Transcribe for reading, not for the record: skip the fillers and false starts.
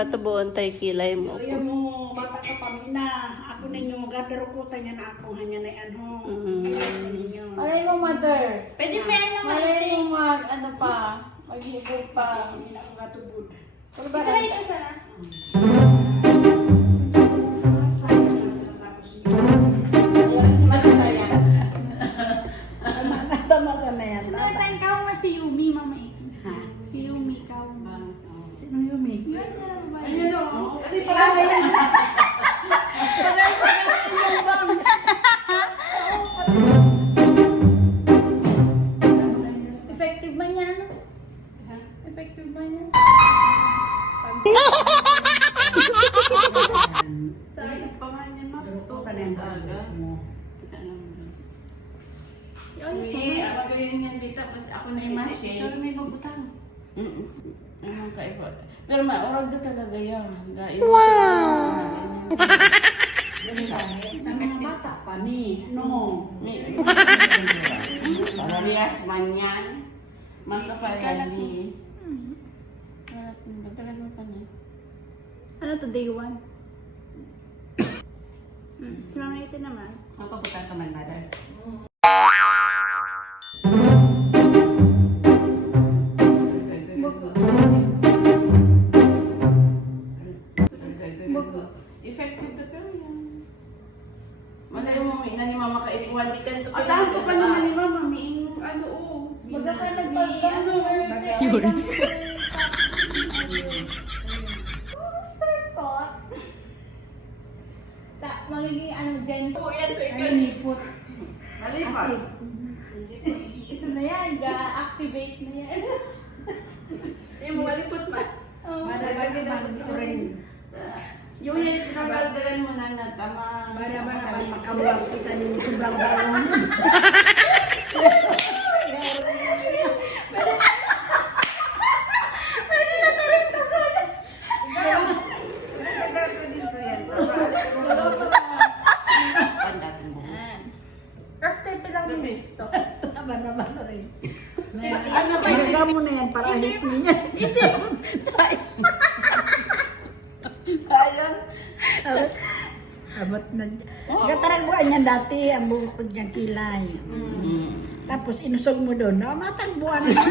patubuon tay kilay mo. Kaya mo, bata ka pa na. Ako ninyo, gadaro ko tayo na ako, hanya na yan ho. Malay mo, mother. Pwede pa yan naman. Malay mo ano pa. Mag-ibig pa. Hindi na ako gatubod. Try ito sana. Tama ka na yan. Sinatan ka mo si Yumi, mama ito. Ha? Si Yumi ka mo. Sino Yumi? Yun na lang ba? Ayun o. Kasi pala yan. Effective ba yan? Effective ba yan? Sorry. Pangalan mo. Ito ka na yan. Hindi, ako yun yan dito. Tapos ako na i-mash. Pero may babutang. Ang kaiba. Pero maurag na talaga yan. Wow! Sa mga bata pa ni. No. Parehas man yan. Magkaparehas. Dagdagan mo pa niya. Ano to, day 1? Si mama ito naman. Mapabutan ka man, mother. Effective to pero yan. Malay mo, may ina ni mama kainiwan. Di ka ito Atahan ko pa naman ni Mama. May ano o. Baga ka nagpag-answer. Yun. Star cut. Magiging ano dyan. Oo, yan. So, ikaw. Nipot. Malipat. Isa na yan. Ga-activate na yan. Hindi mo malipot man. Oo. Madagdagan naman ito rin. Yung yan, pinagdagdagan mo na tama. Para ba naman makabuwag kita ninyo sobrang balong. Pwede na tarin ka sa After pilang minutes to. Tama naman na rin. Ano ba yun? Pagka mo na yan para hit niya. Isip. Ayun. Abot na. Gatarang buwan niya dati, ang bukod niyang kilay. Tapos inusog mo doon, matagbuan na.